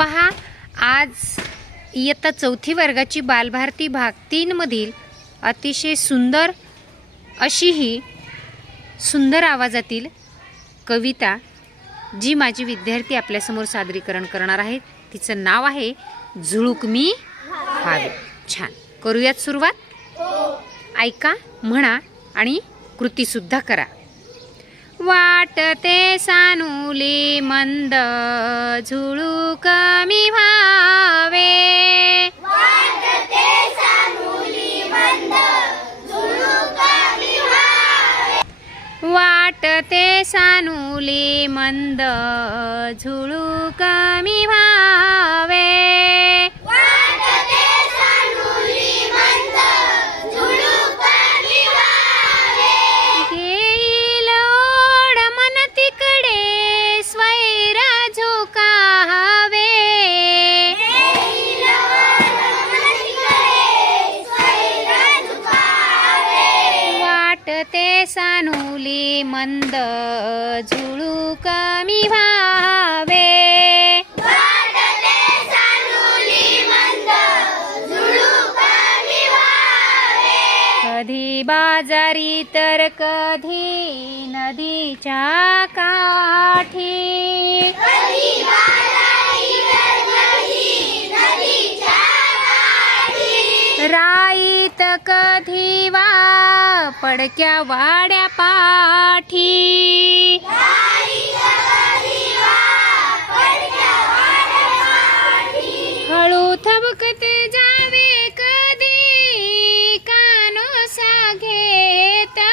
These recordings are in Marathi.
पहा आज इयत्ता चौथी वर्गाची बालभारती भाग तीनमधील अतिशय सुंदर अशी ही सुंदर आवाजातील कविता जी माझी विद्यार्थी आपल्यासमोर सादरीकरण करणार आहेत. तिचं नाव आहे झुळूक मी व्हावे छान. करूयात सुरुवात? ऐका म्हणा आणि कृतीसुद्धा करा. वाटते सानुली मंद झुळू कमी व्हावे. वाटते सानुली मंद झुळू कमी व्हावे. वाटते सानुली मंद झुळू कमी व्हावे. कधी बाजारी तर कधी नदीच्या काठी. राईत कधी वा पडक्या वाड्या पाठी? हळू थबकते जावे कधी कानोसा घेता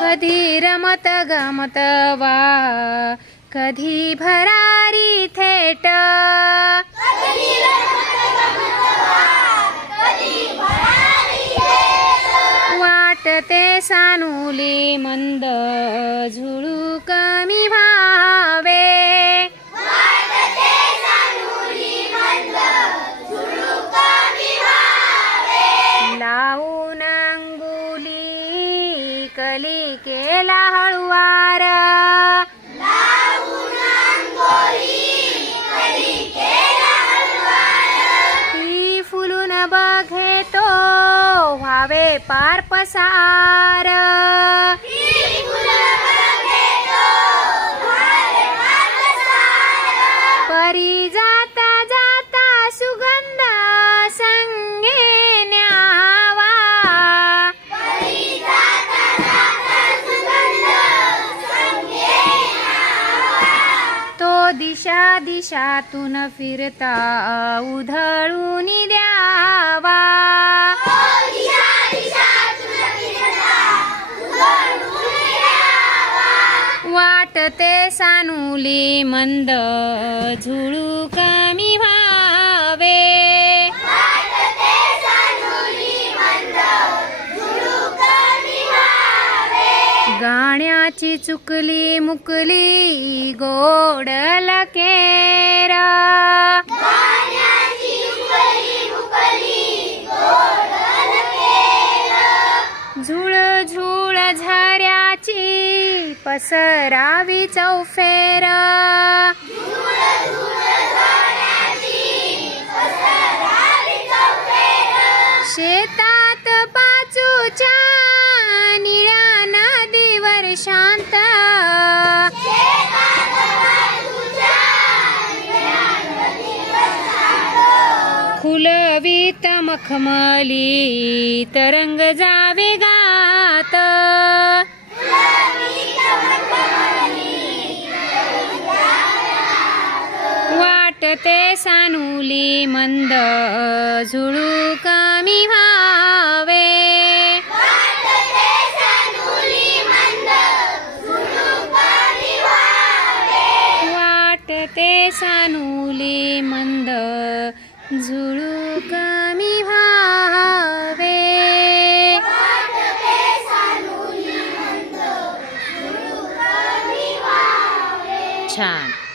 कधी रमत गमत वा कधी भरा भेट वाटते सानुली मंद झुळू कमी व्हावे. लावून अंगुली कली केला पार पसार. परी जाता जाता सुगंध संगे न्यावा. तो दिशा दिशातून फिरता उधळून द्यावा. सानुले मंद झुळू कमी व्हावे. गाण्याची चुकली मुकली गोड लकेरा. पसरावी चौफेर। शेतात पाचूच्या निळ्या नदीवर शांत। फुलवीत मखमली तरंग जावे गात। वाटते सानुली मंद झुळू कमी व्हावे. वाटते सानुली मंद झुळू कमी व्हावे. छान.